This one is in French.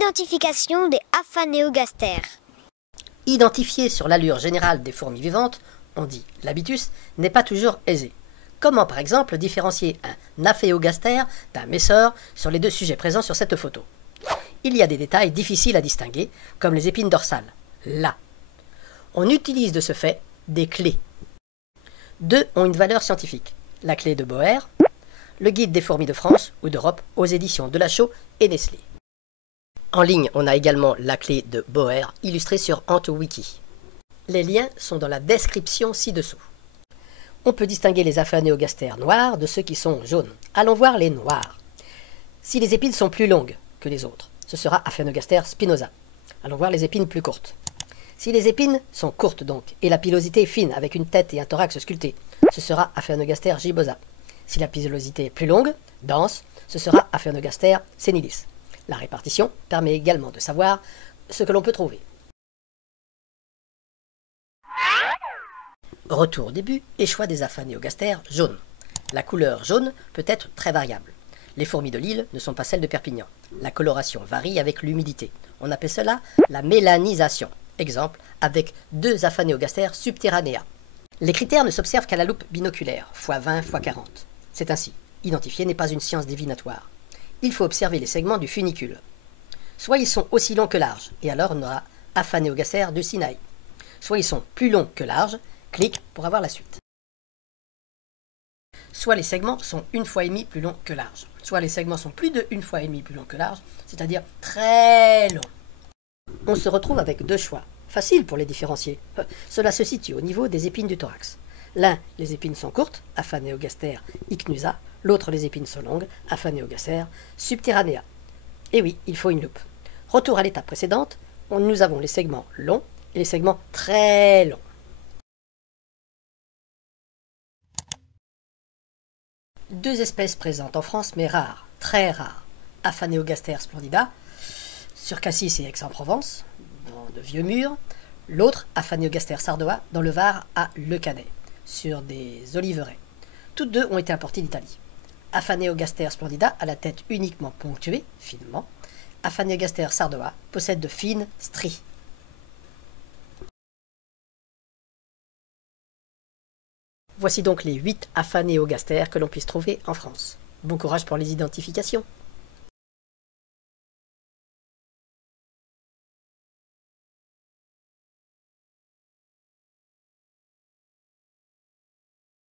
Identification des Aphanéogastères. Identifier sur l'allure générale des fourmis vivantes, on dit l'habitus, n'est pas toujours aisé. Comment par exemple différencier un aphéogastère d'un messor sur les deux sujets présents sur cette photo? Il y a des détails difficiles à distinguer, comme les épines dorsales, là. On utilise de ce fait des clés. Deux ont une valeur scientifique, la clé de Boer, le guide des fourmis de France ou d'Europe aux éditions Delachaux et Nestlé. En ligne, on a également la clé de Boer illustrée sur AntWiki. Les liens sont dans la description ci-dessous. On peut distinguer les aphanéogastères noirs de ceux qui sont jaunes. Allons voir les noirs. Si les épines sont plus longues que les autres, ce sera Aphanogastère spinosa. Allons voir les épines plus courtes. Si les épines sont courtes donc, et la pilosité fine avec une tête et un thorax sculptés, ce sera Aphanogastère gibosa. Si la pilosité est plus longue, dense, ce sera Aphanogastère senilis. La répartition permet également de savoir ce que l'on peut trouver. Retour au début et choix des aphanéogastères jaunes. La couleur jaune peut être très variable. Les fourmis de Lille ne sont pas celles de Perpignan. La coloration varie avec l'humidité. On appelle cela la mélanisation. Exemple, avec 2 aphanéogastères subterranéa. Les critères ne s'observent qu'à la loupe binoculaire, x20, x40. C'est ainsi. Identifier n'est pas une science divinatoire. Il faut observer les segments du funicule. Soit ils sont aussi longs que larges, et alors on aura Aphanéogastère du Sinaï. Soit ils sont plus longs que larges, clique pour avoir la suite. Soit les segments sont 1,5 fois plus longs que larges. Soit les segments sont plus de 1,5 fois plus longs que larges, c'est-à-dire très longs. On se retrouve avec 2 choix. Facile pour les différencier. Cela se situe au niveau des épines du thorax. L'un, les épines sont courtes, Aphanéogastère icnusa. L'autre, les épines sont longues, Aphanéogastère subterranea. Et oui, il faut une loupe. Retour à l'étape précédente, nous avons les segments longs et les segments très longs. Deux espèces présentes en France, mais rares, très rares. Aphanéogastère splendida, sur Cassis et Aix-en-Provence, dans de vieux murs. L'autre, Aphanéogastère sardoa, dans le Var à Le Canet, sur des oliveraies. Toutes deux ont été importées d'Italie. Aphanéogastère splendida a la tête uniquement ponctuée, finement. Aphanéogastère sardoa possède de fines stries. Voici donc les 8 aphanéogastères que l'on puisse trouver en France. Bon courage pour les identifications.